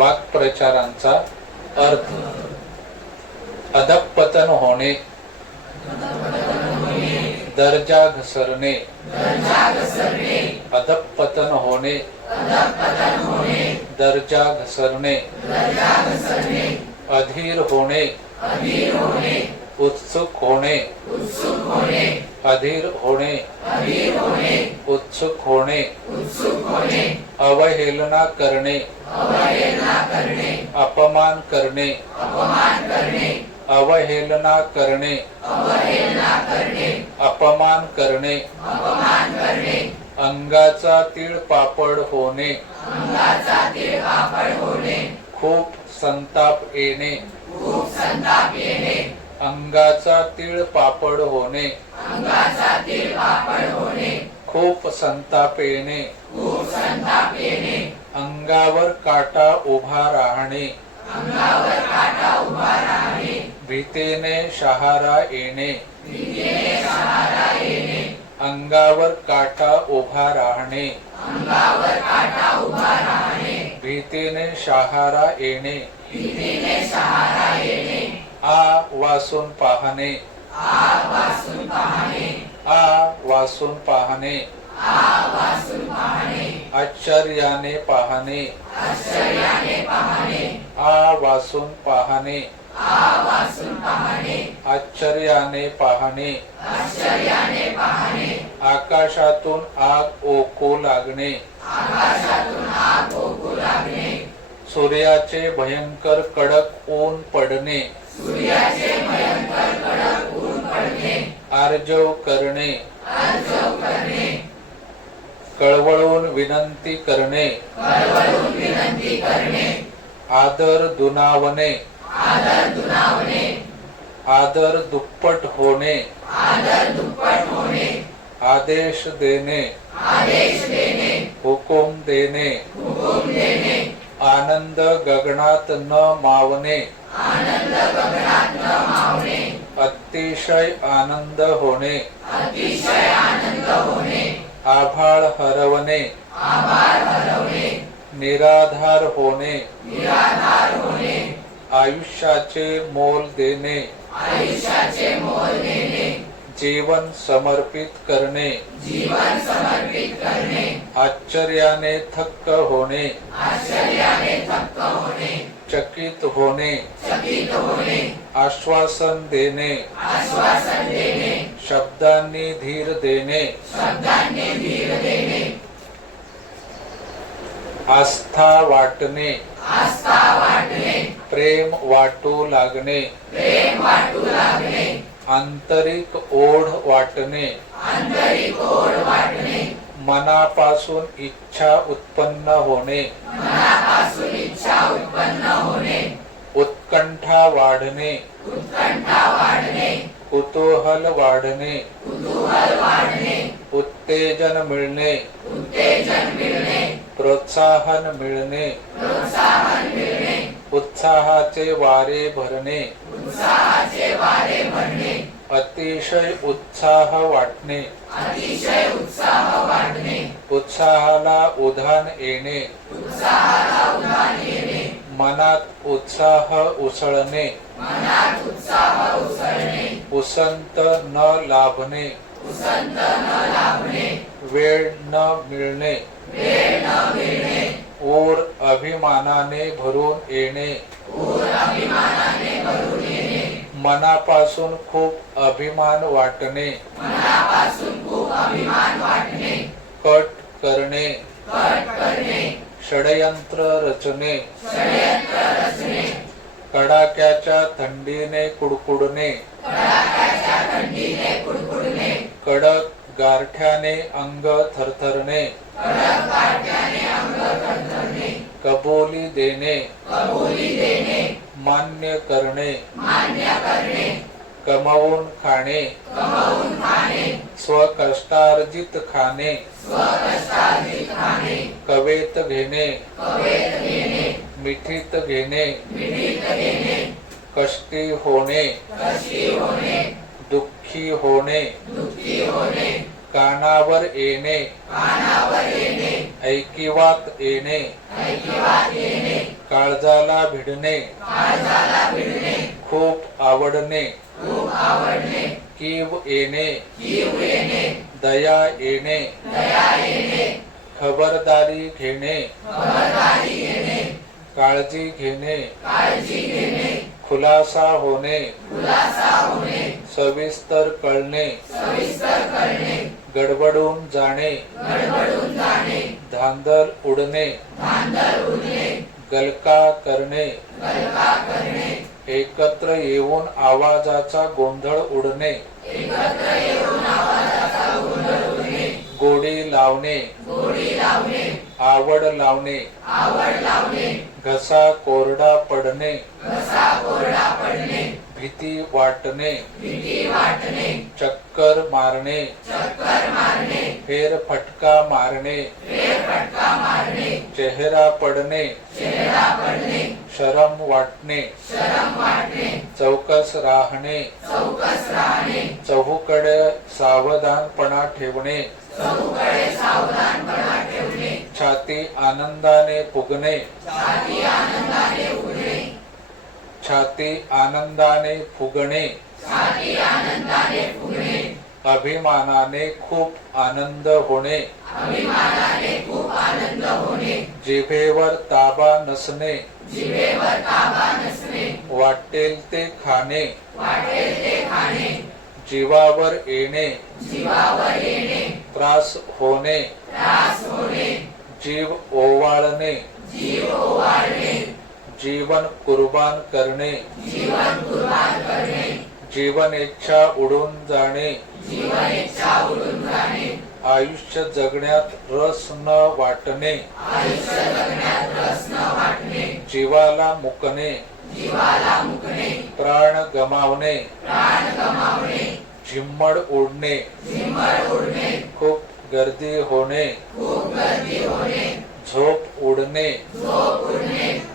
वाक्प्रचारांचा अर्थ. अधःपतन होणे, दर्जा घसरणे, अधःपतन होणे, दर्जा घसरणे, अधीर होणे, उत्सुक होणे, अधीर होणे, उत्सुक होणे, अवहेलना करणे, अपमान करणे, अवहेलना करणे, अपमान करणे, अंगाचा तीळपापड होणे, खूप संताप येणे, अंगाचा तीळपापड होणे, खूप संताप येणे, अंगावर काटा उभा राहणे, भीतीने शहारा येणे, अंगावर काटा उभा राहणे, भीतीने शहारा येणे, आ वासून पाहणे, आ वासून पाहणे, आश्चर्याने पाहणे, आ वासून पाहणे, आश्चर्याने पाहणे, आकाशातून आग ओकू लागणे, सूर्याचे भयंकर कडक ऊन पडणे, आर्जव करणे, कळवळून विनंती करणे, आदर दुनावणे, आदर दुप्पट होणे, आदेश देणे, हुकुम देणे, आनंद गगनात न मावणे, अतिशय आनंद होणे, आभाळ हरवणे, निराधार होणे, आयुष्याचे मोल देणे, जीवन समर्पित करणे, आश्चर्याने थक्क होणे, चकित होणे, आश्वासन देणे, शब्दांनी धीर देणे, आस्था वाटणे, प्रेम वाटू लागणे, आंतरिक ओढ वाटणे, मनापासून इच्छा उत्पन्न होणे, उत्कंठा वाढणे, कुतूहल वाढणे, उत्तेजन मिळणे, प्रोत्साहन मिळणे, उत्साहाचे वारे भरणे, अतिशय उत्साह वाटणे, उत्साहाला उधाण येणे, मनात उत्साह उसळणे, उसंत न लाभणे, वेळ न मिळणे, ऊर अभिमानाने भरून येणे, मनापासून खूप अभिमान वाटणे, कट करणे, षडयंत्र रचणे, कडाक्याच्या थंडीने कुडकुडणे, कडक गारठ्याने अंग थरथरणे, कबुली देणे, मान्य करणे, कमावून खाणे, स्वकष्टार्जित खाणे, कवेत घेणे, मिठीत घेणे, कष्टी होणे, दुःखी होणे, कानावर येणे ऐकिवात येणे काळजाला भिडणे खूप आवडणे कीव येणे दया येणे खबरदारी घेणे काळजी घेणे खुलासा होणे सविस्तर कळणे गडबडून जाणे धांदल उडणे गलका करणे एकत्र येऊन आवाजाचा गोंधळ उडणे गोडी लावणे आवड लावणे घसा कोरडा पडणे भीती वाटणे चक्कर मारणे फेर फटका मारणे चेहरा पडणे शरम वाटणे चौकस राहणे चहूकडे सावधानपणा ठेवणे छाती आनंदाने फुगणे छाती आनंदाने फुगणे अभिमानाने खूप आनंद होणे जिभेवर ताबा नसणे वाटेल ते खाणे जीवावर येणे त्रास होणे जीव ओवाळणे जीवन कुर्बान करणे जीवन इच्छा उडून जाणे आयुष्य जगण्यात रस न वाटणे जीवाला मुकणे प्राण गमावणे झिम्मड उडणे खूप गर्दी होणे झोप उडणे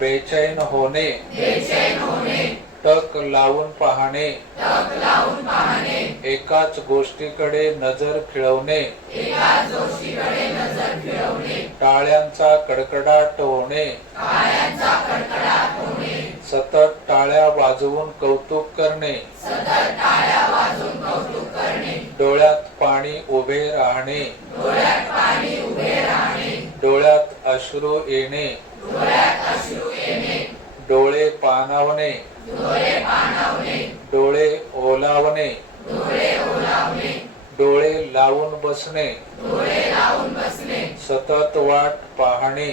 बेचैन होणे टक लावून पाहणे एकाच गोष्टीकडे नजर फिरवणे टाळ्यांचा कडकडाट होणे सतत टाळ्या वाजवून कौतुक करणे डोळ्यात पाणी उभे राहणे डोळ्यात अश्रू येणे डोळे पाणावणे डोळे ओलावणे डोळे लावून बसणे सतत वाट पाहणे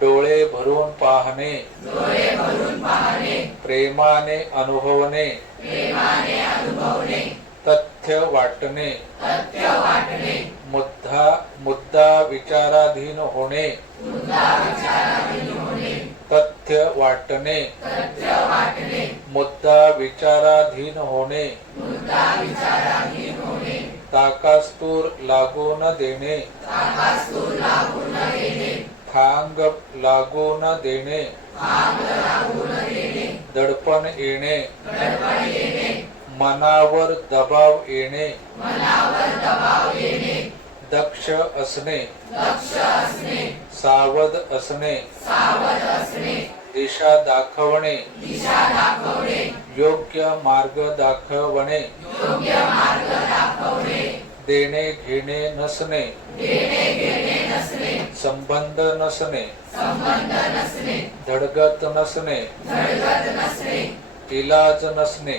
डोळे भरून पाहणे प्रेमाने अनुभवणे तथ्य वाटणे मुद्दा विचाराधीन होणे तथ्य वाटणे मुद्दा विचाराधीन होणे ताकास्तूर लागू न देणे थांग लागू न देणे दडपण येणे मनावर दबाव येणे दक्ष असणे सावध असणे दिशा दाखवणे योग्य मार्ग दाखवणे देणे घेणे नसणे संबंध नसणे धडगत नसणे इलाज नसणे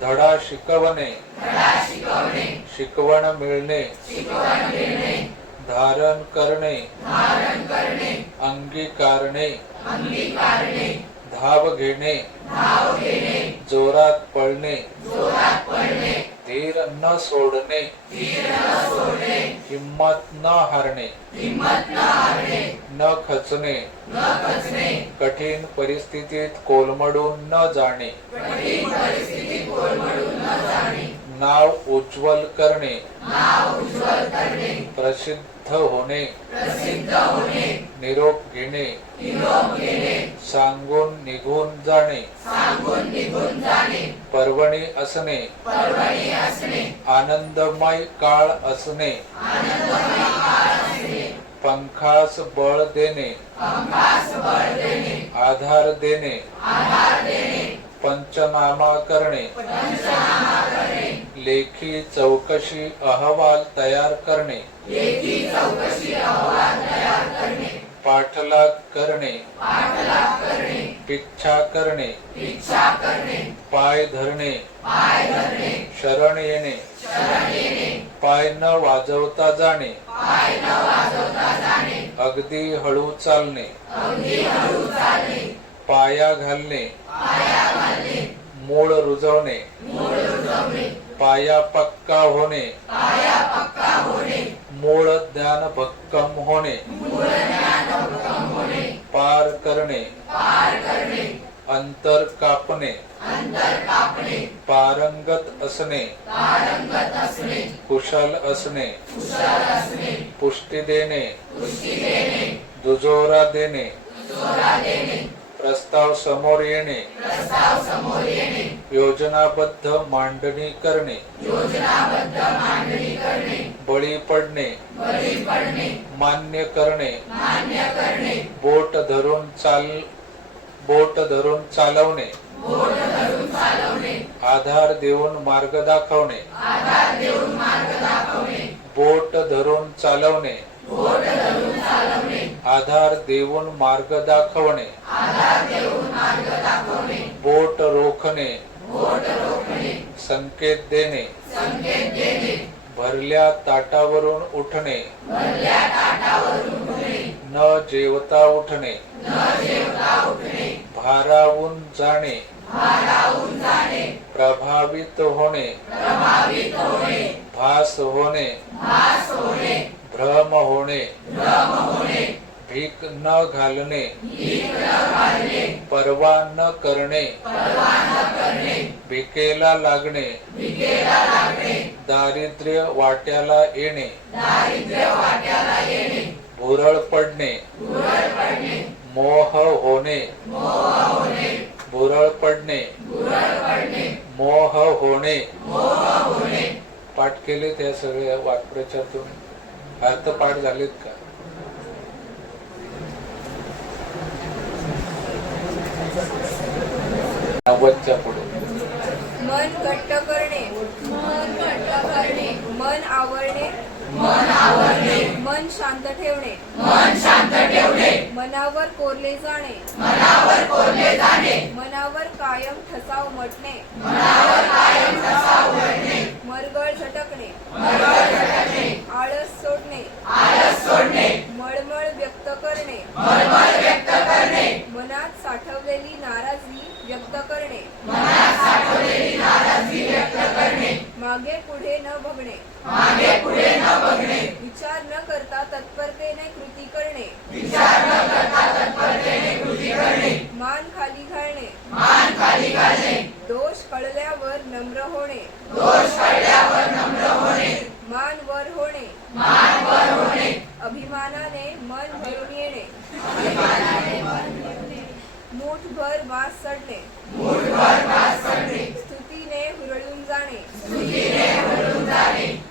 धडा शिकवणे शिकवण मिळणे धारण करणे अंगीकारणे धाव घेणे जोरात पळणे धीर न सोडणे हिम्मत न हारणे न खचणे कठीण परिस्थितीत कोलमडून न जाणे नाव उज्ज्वल करणे प्रसिद्ध होणे निरोप घेणे सांगून निघून जाणे पर्वणी असणे आनंदमय काळ असणे पंखास बळ देणे आधार देणे पंचनामा करणे लेखी चौकशी अहवाल तयार करणे पाठलाग करणे भिक्षा करणे पाय धरणे शरण येणे पाय न वाजवता जाणे अगदी हळू चालणे पाया घालणे मूळ रुजवणे पाया पक्का होणे मूळ ज्ञान भक्कम होणे पार करणे अंतर कापणे पारंगत असणे कुशल असणे पुष्टी देणे दुजोरा देणे प्रस्ताव समोर येणे योजनाबद्ध मांडणी करणे बळी पडणे मान्य करणे बोट धरून चालवणे आधार देऊन मार्ग दाखवणे बोट धरून चालवणे आधार देऊन मार्ग दाखवणे बोट रोखणे संकेत देणे भरल्या ताटावरून उठणे न जेवता उठणे भारावून जाणे प्रभावित होणे भास होणे भ्रम होणे भीक न घालणे परवा न करणे भिकेला लागणे दारिद्र्य वाट्याला येणे भुरळ पडणे मोह होणे भुरळ पडणे मोह होणे पाठ केले त्या सगळ्या वाक्प्रचारातून अर्थ पाठ झालेत का? नव्वदच्या पुढे मन घट्ट करणे मन आवरणे मन शांत ठेवणे मनावर कोरले जाणे मनावर कायम ठसा उमटणे मरगळ झटकणे आळस सोडणे मळमळ व्यक्त करणे मनात साठवलेली नाराजी व्यक्त करणे मागे पुढे न बघणे विचार न करता तत्परतेने कृती करणे मान खाली घालणे दोष कळल्यावर नम्र होणे मान वर होणे अभिमानाने मन भरून येणे मूठभर वास चढणे स्तुतीने हुरळून जाणे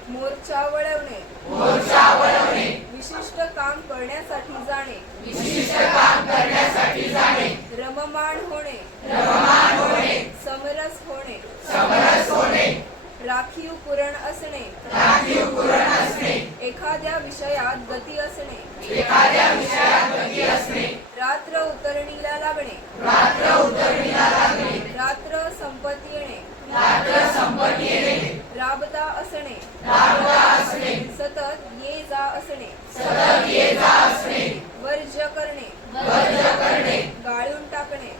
मोर्चा वळवणे विशिष्ट काम करण्यासाठी जाणे रममाण होणे समरस होणे राखीव पुरण असणे एखाद्या विषयात गती असणे रात्र उतरणीला लागणे रात्र संपत येणे राबता असणे सतत ये जा असणे वर्ज करणे गाळून टाकणे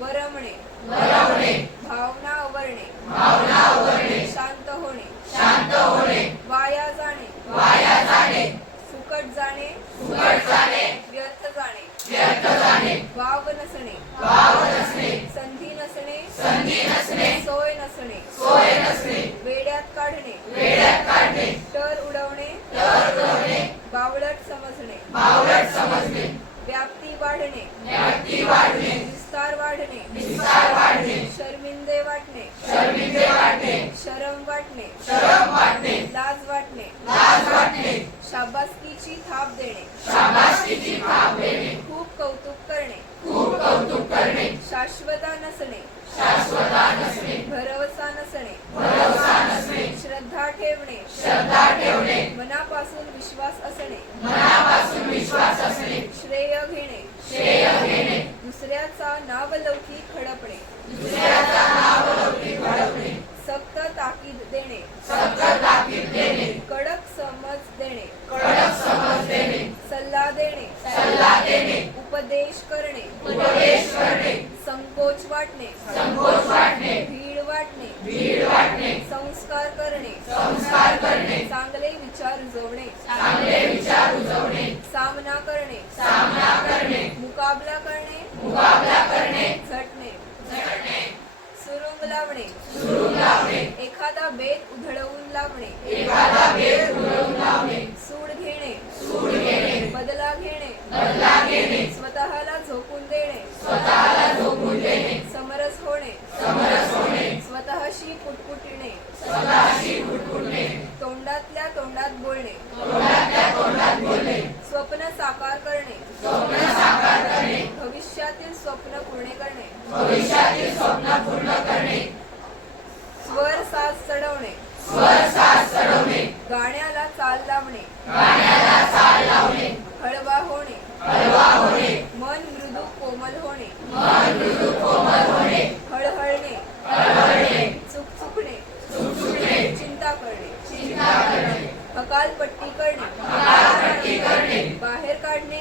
वरमणे भावना आवरणे शांत होणे वाया जाणे सुकट जाणे व्यर्थ जाणे वाव नसणे संधी नसणे सोय नसणे वेड्यात काढणे टर उडवणे बावळट समजणे व्याप्ती वाढणे विस्तार वाढणे शर्मिंदे शरम वाटणे लाज वाटणे शाबासकीची थाप देणे खूप कौतुक करणे शाश्वता नसणे भरवसा नसणे श्रद्धा ठेवणे मनापासून विश्वास असणे श्रेय घेणे दुसऱ्याचा नावलौकिक खडपणे सक्त ताकीद देणे कडक समज देणे सल्ला देणे उपदेश करणे संकोच वाटणे भीड वाटणे संस्कार करणे चांगले विचार रुजवणे सामना करणे मुकाबला करणे झटणे सुरुंग लावणे एखादा बेत उधळवून लावणे सूड घेणे बदला घेणे स्वतःला झोकून देणे समरस होणे स्वतःशी पुटपुटणे तोंडातल्या तोंडात बोलणे स्वप्न साकार करणे भविष्यातील स्वप्न पूर्ण करणे स्वर साज चढवणे गाण्याला चाल लावणे हळवा होणे मन मृदू कोमल होणे हळहळणे चुकचुकणे चिंता करणे हकालपट्टी करणे बाहेर काढणे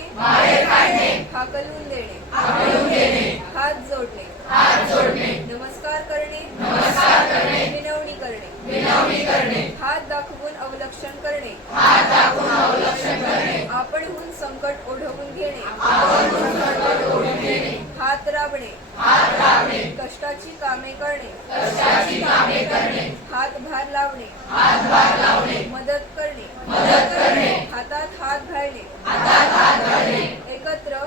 हाकलून देणे हात जोडणे नमस्कार करणे विनवणी करणे हात दाखवून अवलक्षण करणे आपणहून संकट ओढवून घेणे हात राबणे कष्टाची कामे करणे हातभार लावणे मदत करणे हातात हात घालणे एकत्र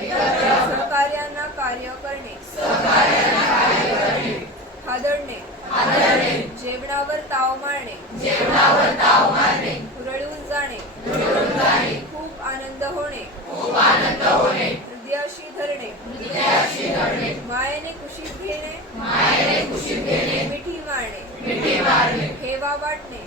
सहकार्यांना कार्य करणे हादरणे जेवणावर ताव मारणे हुरळून जाणे खूप आनंद होणे हृदयाशी धरणे मायेने कुशीत घेणे मिठी मारणे हेवा वाटणे